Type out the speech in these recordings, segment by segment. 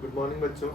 Good morning बच्चों।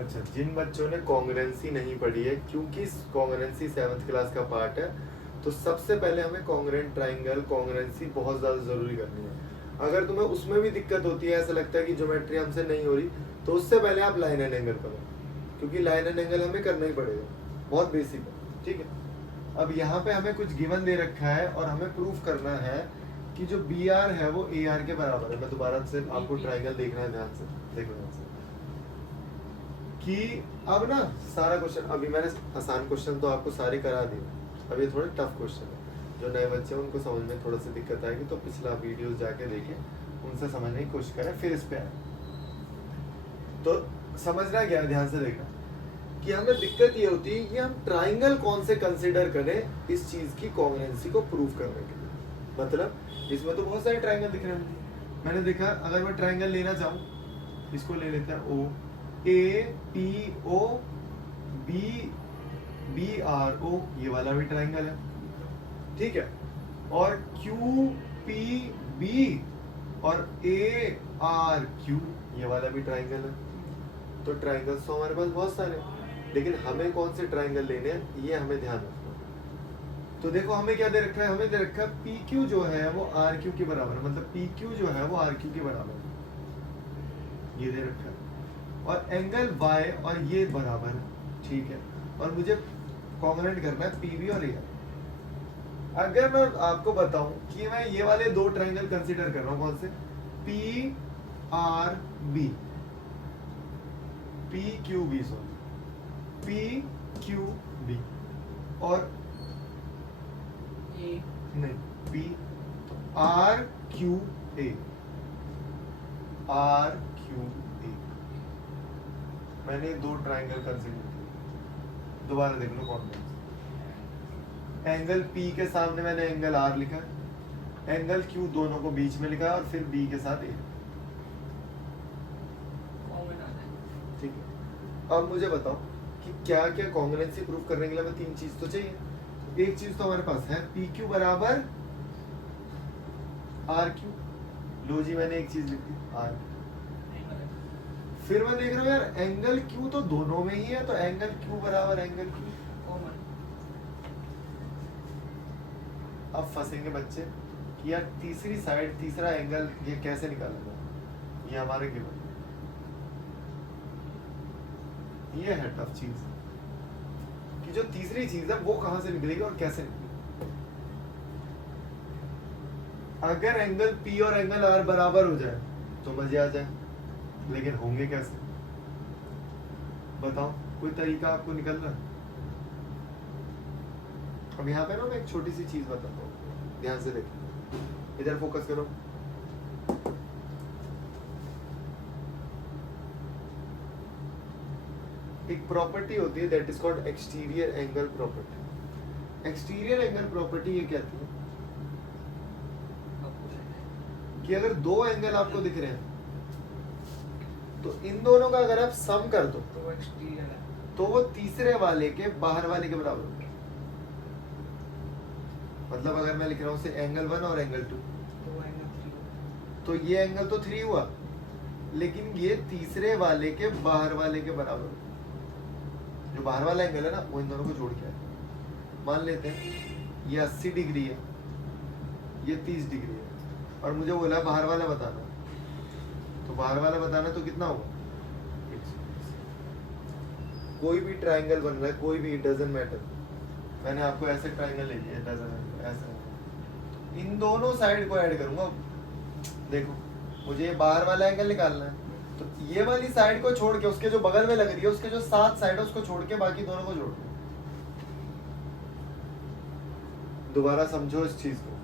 अच्छा, जिन बच्चों ने कॉन्ग्रुएंसी नहीं पढ़ी है, क्योंकि कॉन्ग्रुएंसी 7th क्लास का पार्ट है, तो सबसे पहले हमें कॉन्ग्रुएंट ट्राइंगल कॉन्ग्रुएंसी बहुत ज़्यादा ज़रूरी करनी है। अगर तुम्हें उसमें भी दिक्कत होती है, ऐसा लगता है कि ज्योमेट्री हमसे नहीं हो रही, तो उससे पहले आप लाइन एंड एंगल करो, क्योंकि लाइन एंड एंगल हमें करना ही पड़ेगा, बहुत बेसिक है। ठीक है, अब यहाँ पे हमें कुछ गिवन दे रखा है और हमें प्रूफ करना है कि जो बी आर है वो ए आर के बराबर है। मैं दोबारा से आपको ट्राइंगल देखना है, ध्यान से देखो, ध्यान से कि अब ना सारा क्वेश्चन, अभी मैंने आसान क्वेश्चन तो आपको सारे करा दिए, अब ये थोड़े टफ क्वेश्चन है। जो नए बच्चे हैं उनको समझ में थोड़ा सी दिक्कत आएगी, तो पिछला वीडियोस जाके देखें, उनसे समझने की कोशिश करें, फिर इस पे आए। तो समझना क्या है, ध्यान से देखना कि हमें दिक्कत ये होती है कि हम ट्राइंगल कौन से कंसिडर करें इस चीज की कॉन्ग्रुएंसी को प्रूव करने के लिए। मतलब इसमें तो बहुत सारे ट्राइंगल दिख रहे हैं। मैंने देखा, अगर मैं ट्राइंगल लेना चाहूँ, इसको ले लेते हैं O A P O B B R O, ये वाला भी ट्राइंगल है, ठीक है। और क्यू पी बी और ए आर क्यू, ये वाला भी ट्राइंगल है। तो ट्राइंगल्स तो हमारे पास बहुत सारे हैं, लेकिन हमें कौन से ट्राइंगल लेने हैं ये हमें ध्यान रखना। तो देखो हमें क्या दे रखा है, हमें दे रखा है पी क्यू जो है वो आर क्यू के बराबर है, मतलब पी क्यू जो है वो आर क्यू के बराबर है, ये दे रखा है। और एंगल y और ये बराबर है, ठीक है। और मुझे कॉन्ग्रुएंट करना है पी बी और ए। अगर मैं आपको बताऊं कि मैं ये वाले दो ट्राइंगल कंसीडर कर रहा हूं, कौन से, P R B, P Q B, sorry P Q B, और नहीं P R Q A, R Q A, मैंने दो ट्राइंगल कंसीडर किए। दोबारा देख लो कौन कौन से। एंगल पी के सामने मैंने एंगल आर लिखा, एंगल क्यू दोनों को बीच में लिखा, और फिर बी के साथ ए, ठीक है। अब मुझे बताओ कि क्या क्या कॉन्ग्रुएंसी प्रूफ करने के लिए हमें तीन चीज तो चाहिए। एक चीज तो हमारे पास है पी क्यू बराबर आर क्यू, लो जी मैंने एक चीज लिख दी आर। फिर मैं देख रहा हूँ यार एंगल क्यू तो दोनों में ही है, तो एंगल क्यू बराबर एंगल क्यू। अब फंसेंगे बच्चे कि यार तीसरी साइड, तीसरा एंगल ये कैसे निकालेगा, ये हमारे गिवन, ये है टफ चीज कि जो तीसरी चीज है वो कहां से निकलेगी और कैसे निकलेगी। अगर एंगल पी और एंगल आर बराबर हो जाए तो मजे आ जाए, लेकिन होंगे कैसे, बताओ कोई तरीका आपको निकल रहा है। अब यहाँ पे ना मैं एक छोटी सी चीज बताता हूँ, ध्यान से देखो, इधर फोकस करो। एक प्रॉपर्टी होती है that is called exterior angle property. Exterior angle property ये कहती है कि अगर दो एंगल आपको दिख रहे हैं, तो इन दोनों का अगर आप सम कर दो तो वो एक्सटीरियर है, तो वो तीसरे वाले के बाहर वाले के बराबर होगा। मतलब अगर मैं लिख रहा हूँ एंगल 1 और एंगल 2, तो वो एंगल 3 तो ये एंगल तो 3 हुआ, लेकिन ये तीसरे वाले के बाहर वाले के बराबर होगा। जो बाहर वाला एंगल है ना वो इन दोनों को जोड़ के है। मान लेते हैं ये 80 डिग्री है, ये 30 डिग्री है, और मुझे बोला बाहर वाला बताना, तो बाहर वाला बताना तो कितना होगा, कोई भी ट्राइंगल बन रहा है, कोई भी, डजंट मैटर। मैंने आपको ऐसे ट्राइंगल ले लिया, डजंट मैटर, ऐसा इन दोनों साइड को ऐड करूंगा। देखो मुझे ये बाहर वाला एंगल निकालना है, तो ये वाली साइड को छोड़ के, उसके जो बगल में लग रही है उसके जो 7 साइड है उसको छोड़ के बाकी दोनों को जोड़ दो। दोबारा समझो इस चीज को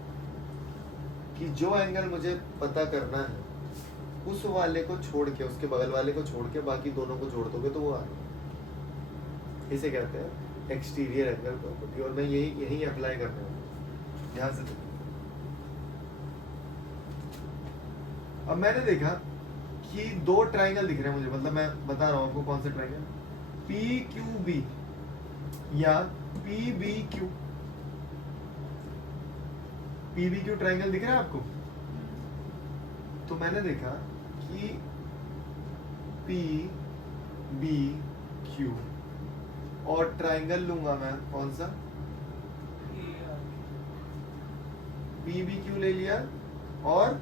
कि जो एंगल मुझे पता करना है उस वाले को छोड़ के, उसके बगल वाले को छोड़ के बाकी दोनों को जोड़ दोगे तो वो आ गया। इसे कहते हैं एक्सटीरियर एंगल प्रॉपर्टी, और मैं यही अप्लाई करने वाला हूं, ध्यान से देखो। अब मैंने देखा कि दो ट्राइंगल दिख रहे हैं मुझे, मतलब मैं बता रहा हूं आपको कौन से ट्राइंगल, पी क्यू बी या P B Q. P B Q triangle दिख रहा है आपको। तो मैंने देखा कि पी बी क्यू, और ट्राइंगल लूंगा मैं कौन सा, पी बी क्यू ले लिया, और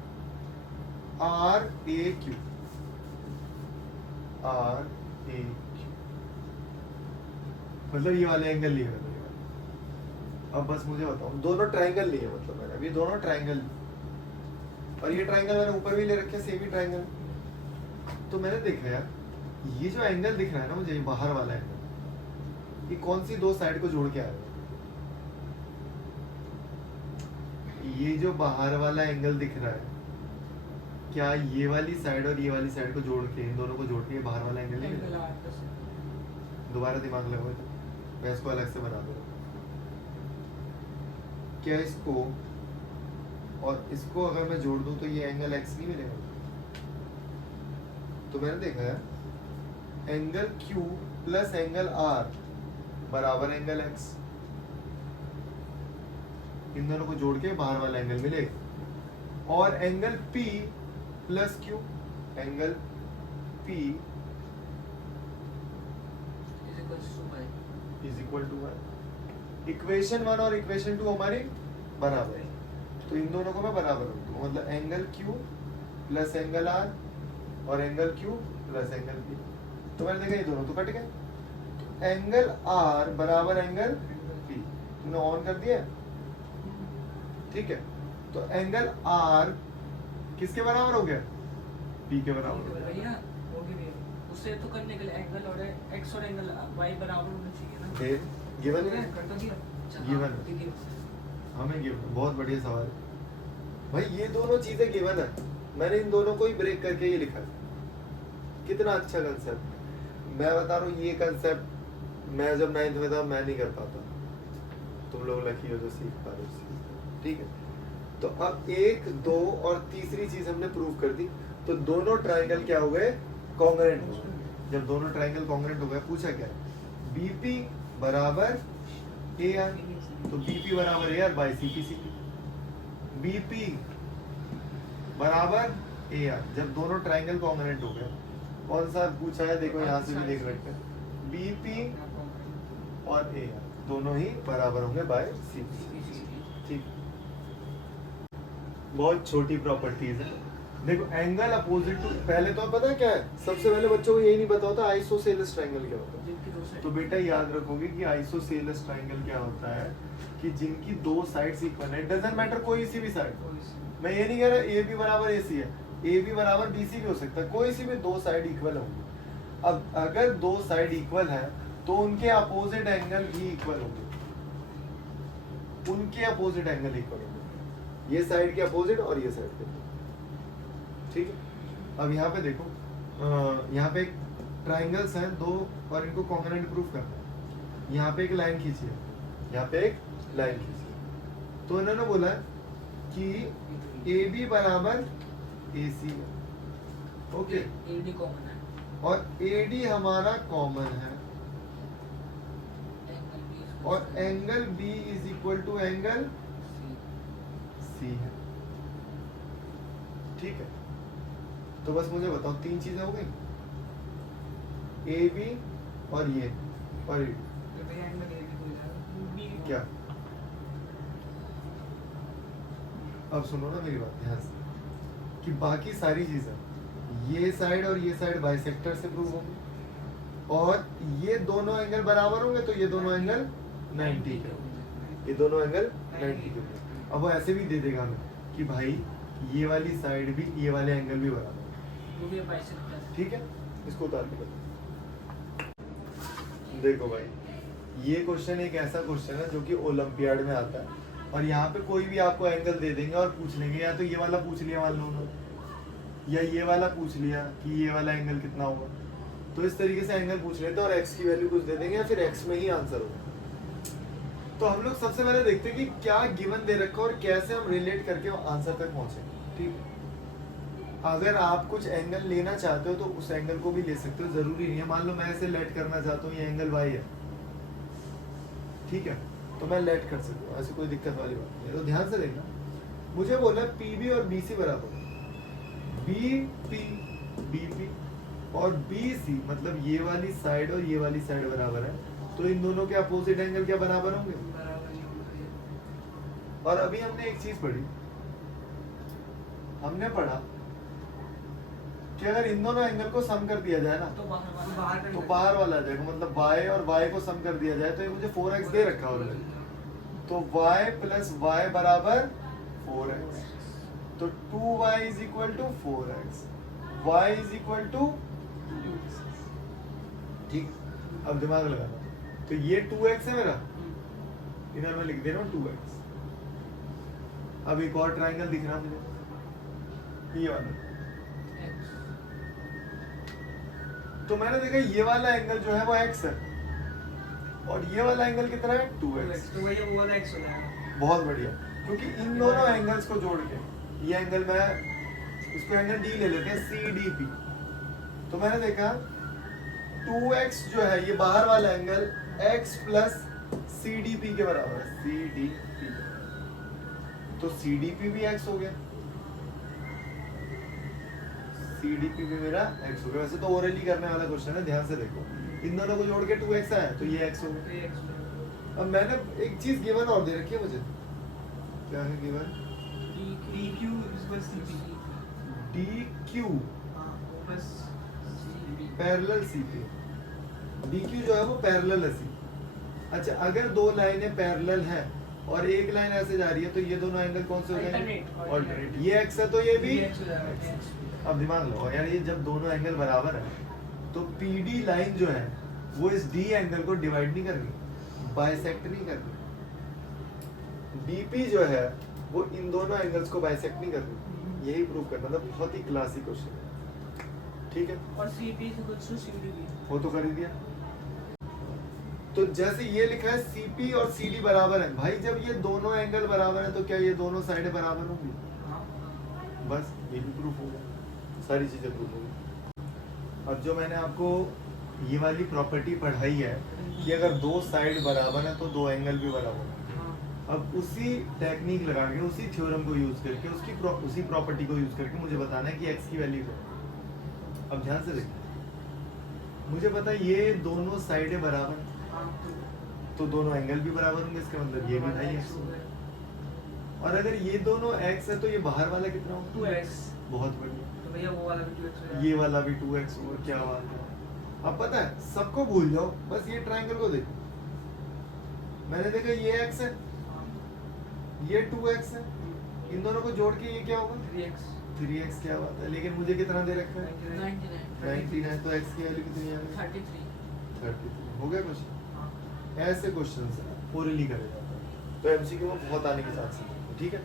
R A Q, R A Q, मतलब ये वाले एंगल लिए मैंने। अब बस मुझे बताओ, दोनों ट्राइंगल लिए, मतलब मैंने अभी दोनों ट्राइंगल, और ये ट्राइंगल मैंने ऊपर भी ले रखे, सेम ही ट्राइंगल। तो मैंने देखा यार, ये जो एंगल दिख रहा है ना मुझे, ये बाहर वाला एंगल, ये कौन सी दो साइड को जोड़ के आया है? ये जो बाहर वाला एंगल दिख रहा है, क्या ये वाली साइड और ये वाली साइड को जोड़ के, इन दोनों को जोड़ के ये बाहर वाला एंगल नहीं मिला? दोबारा दिमाग लगाओ, तो मैं इसको अलग से बना दूंगा। क्या इसको और इसको अगर मैं जोड़ दूं तो ये एंगल एक्स नहीं मिलेगा? तो मैंने देखा है, angle Q plus angle R बराबर एंगल X, इन दोनों को जोड़ के बाहर वाला एंगल मिलेगा। और angle P plus Q, angle P is equal to y। Equation 1 और इक्वेशन 2 हमारी बराबर है, तो इन दोनों को मैं बराबर रख दूं, मतलब angle Q plus angle R और angle Q plus angle P। तो मैंने देखा ये दोनों तो कट गए, तो एंगल R बराबर एंगल P, तुमने ऑन कर दिया, ठीक है। तो एंगल R किसके बराबर हो गया? P के बराबर हो गया। भैया उससे तो करने के लिए एंगल और एक्स और एंगल वाई बराबर होना चाहिए ना। फिर गिवन है, कर तो दिया। गिवन है, हमें गिवन, बहुत बढ़िया सवाल है भाई। ये दोनों चीजें गिवन है, मैंने इन दोनों को ही ब्रेक करके ये लिखा है। कितना अच्छा कंसेप्ट, मैं बता रहा हूँ। ये कंसेप्ट मैं जब 9th में था मैं नहीं कर पाता, तुम लोग लकी हो जो सीख पा रहे हो, ठीक है। तो अब 1, 2 और तीसरी चीज हमने प्रूव कर दी। तो दोनों ट्राइंगल क्या हो गए? कॉन्ग्रुएंट हो गए। जब दोनों ट्राइंगल कॉन्ग्रुएंट हो गए, पूछा क्या है? बीपी बराबर ए आर, तो बीपी बराबर A R by CP CP. BP बराबर ए आर, जब दोनों ट्राइंगल कॉन्ग्रुएंट हो गए, कौन सा पूछा है? देखो यहाँ से भी देख सकते हैं, बीपी और ए आर दोनों ही बराबर होंगे बाय सीपी, ठीक। बहुत छोटी प्रॉपर्टीज है। देखो एंगल अपोजिट टू, पहले तो पता है क्या है, सबसे पहले बच्चों को यही नहीं पता होता आइसोसेलेस ट्रायंगल क्या होता है। तो बेटा याद रखोगे कि आइसोसेलेस ट्रायंगल क्या होता है कि जिनकी दो साइड्स इक्वल है, डजंट मैटर कोई सी भी साइड। मैं ये नहीं कह रहा ए बी बराबर ए सी है, ए बी बराबर बी सी भी हो सकता है, कोई सी भी दो साइड इक्वल होंगी। अब अगर दो साइड इक्वल है तो उनके अपोजिट एंगल भी इक्वल होंगे, उनके अपोजिट एंगल इक्वल होंगे, ये साइड के अपोजिट और ये साइड के, ठीक है। अब यहाँ पे देखो, यहाँ पे एक ट्राइंगल्स हैं दो और इनको कॉन्ग्रुएंट प्रूफ करना है। यहाँ पे एक लाइन खींची है, यहाँ पे एक लाइन खींची है, तो इन्होंने बोला कि ए बी बराबर ए सी है, ओके, एडी कॉमन है और ए डी हमारा कॉमन है, और angle B is equal to angle C है, ठीक है। तो बस मुझे बताओ तीन चीजें हो गई, ए बी और ये और ये, क्या? अब सुनो ना मेरी बात ध्यान से, कि बाकी सारी चीजें ये साइड और ये साइड बाइसेक्टर से प्रूव होंगे, और ये दोनों एंगल बराबर होंगे, तो ये दोनों एंगल 90 के होंगे, ये दोनों एंगल 90 के होंगे। अब वो ऐसे भी दे देगा हमें कि भाई ये वाली साइड भी, ये वाले एंगल भी बराबर, ठीक है। इसको उतार के देखो भाई, ये क्वेश्चन एक ऐसा क्वेश्चन है जो कि ओलंपियाड में आता है, और यहाँ पे कोई भी आपको एंगल दे देंगे और पूछ लेंगे, या तो ये वाला पूछ लिया मान लो उन्होंने, या ये वाला पूछ लिया कि ये वाला एंगल कितना होगा, तो इस तरीके से एंगल पूछ लेते हैं और एक्स की वैल्यू कुछ दे देंगे, या फिर एक्स में ही आंसर होगा। तो हम लोग सबसे पहले देखते हैं कि क्या गिवन दे रखा है और कैसे हम रिलेट करके आंसर तक पहुंचे, ठीक है। अगर आप कुछ एंगल लेना चाहते हो तो उस एंगल को भी ले सकते हो, जरूरी नहीं है। मान लो मैं ऐसे लेट करना चाहता हूँ, ये एंगल वाई है, ठीक है, तो मैं लेट कर सकता हूँ, ऐसी कोई दिक्कत वाली बात नहीं है। तो ध्यान से देखना, मुझे बोला पी बी और बी सी बराबर, बी पी बी पी और BC मतलब ये वाली साइड और ये वाली साइड बराबर है, तो इन दोनों के अपोजिट एंगल क्या बराबर होंगे? बराबर नहीं होंगे। और अभी हमने एक चीज पढ़ी, हमने पढ़ा कि अगर इन दोनों एंगल को सम कर दिया जाए ना तो बाहर तो बाहर वाला आ जाएगा, मतलब y और y को सम कर दिया जाए तो ये मुझे 4x दे रखा होगा, तो y प्लस y बराबर 4x, तो 2y is equal to 4x, y is equal to, ठीक। अब दिमाग लगाना, तो ये 2x है मेरा, इधर मैं लिख दे रहा हूँ 2x। अब एक और ट्रायंगल दिख रहा मुझे, ये वाला, तो मैंने देखा ये वाला एंगल जो है वो x है और ये वाला एंगल कितना है 2x। तो भैया वो वाला x हो जाएगा। बहुत बढ़िया, क्योंकि इन दोनों एंगल्स को जोड़ के ये एंगल मैं इसको एंगल D ले लेते हैं CDP, तो मैंने देखा 2x जो है ये बाहर वाला एंगल x प्लस CDP के बराबर है, CDP, तो CDP भी x हो गया, CDP भी मेरा x हो गया। वैसे तो ओरली करने वाला क्वेश्चन है, ध्यान से देखो, इन दोनों को जोड़ के 2x आया तो ये x हो गया। अब मैंने एक चीज गिवन और दे रखी है मुझे, क्या है given? DQ is CP। DQ बस पैरेलल CP, DQ जो है वो पैरेलल है C। अच्छा, अगर दो लाइनें पैरेलल हैं और एक लाइन ऐसे जा रही है तो ये दोनों एंगल कौन से हो जाएंगे? ऑल्टरनेट। ये x है तो ये भी x हो जाएगा। x। अब दिमाग लगाओ यार, ये जब दोनों एंगल बराबर है तो PD लाइन जो है वो इस D एंगल को डिवाइड नहीं करनी, बाइसेक्ट नहीं करनी। DP जो है वो इन दोनों एंगल्स को बाइसेक्ट नहीं करनी, यही प्रूव करना था। बहुत ही क्लासिक क्वेश्चन है, ठीक है। और CP is equals to CDP। वो तो कर ही दिया। तो जैसे ये लिखा है CP और CD बराबर है, भाई जब ये दोनों एंगल बराबर है तो क्या ये दोनों साइडें बराबर होंगी? बस ये भी प्रूफ हो गया, सारी चीजें प्रूफ हो गई। अब जो मैंने आपको ये वाली प्रॉपर्टी पढ़ाई है कि अगर दो साइड बराबर है तो दो एंगल भी बराबर है, अब उसी टेक्निक लगा के, उसी थ्योरम को यूज करके, उसी प्रॉपर्टी को यूज करके मुझे बताना है कि x की वैल्यू क्या है। अब ध्यान से देखिए, मुझे पता है ये दोनों साइडें बराबर हैं, तो दोनों एंगल भी बराबर होंगे, इसका मतलब ये भी भाई x होगा। और अगर ये दोनों x है तो ये बाहर वाला कितना होगा? 2x। बहुत बढ़िया, तो भैया वो वाला भी 2x हो जाएगा। ये वाला भी 2x होगा। क्या बात है। अब पता है, सबको भूल जाओ, बस ये ट्रायंगल को देखो। मैंने देखा ये x है, ये 2x है, इन दोनों को जोड़ के ये क्या होगा? 3x। 3x। क्या बात है। लेकिन मुझे कितना दे रखा है? 99। तो x की वैल्यू कितनी आ गई? 33। हो गया क्वेश्चन। ऐसे क्वेश्चंस ओरली करे जाते हैं, तो एमसीक्यू में बहुत आने के चांस हैं, ठीक है।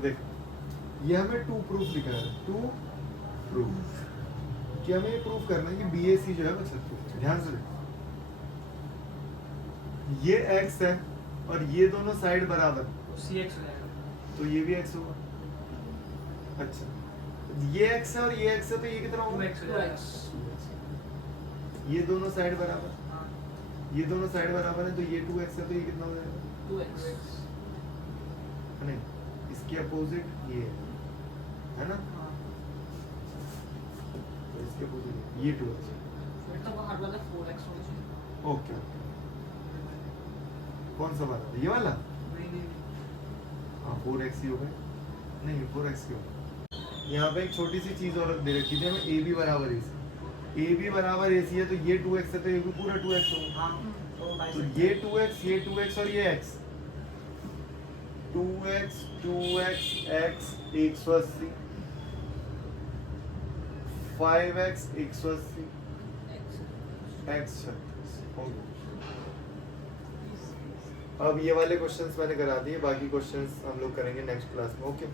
देखो ये हमें टू प्रूफ लिखा है, टू प्रूफ कि हमें ये प्रूफ करना है कि BAC जो है वो 36 है। ध्यान से देखो, ये x है और ये दोनों साइड बराबर, CX हो जाएगा। तो ये भी x होगा। अच्छा, ये x है और ये x है तो ये कितना होगा? 2x हो जाएगा। ये दोनों साइड बराबर, ये दोनों साइड बराबर है तो ये 2x है तो ये कितना हो जाएगा? 2x। नहीं, इसके अपोजिट ये है ना, तो इसके अपोजिट ये 2x। फिर तो बाहर वाला 4x होना चाहिए। ओके, कौन सा वाला? ये वाला? नहीं। हाँ 4x ही होगा। नहीं 4x क्यों? यहाँ पे एक छोटी सी चीज और दे रखी थी हमें, AB बराबर AC। AB बराबर AC है तो ये 2x है तो ये भी पूरा 2x होगा। तो ये 2x, ये 2x और ये x, 2x 2x x 180, 5x 180, x 36 हो गया। अब ये वाले क्वेश्चंस मैंने करा दिए, बाकी क्वेश्चंस हम लोग करेंगे नेक्स्ट क्लास में। ओके।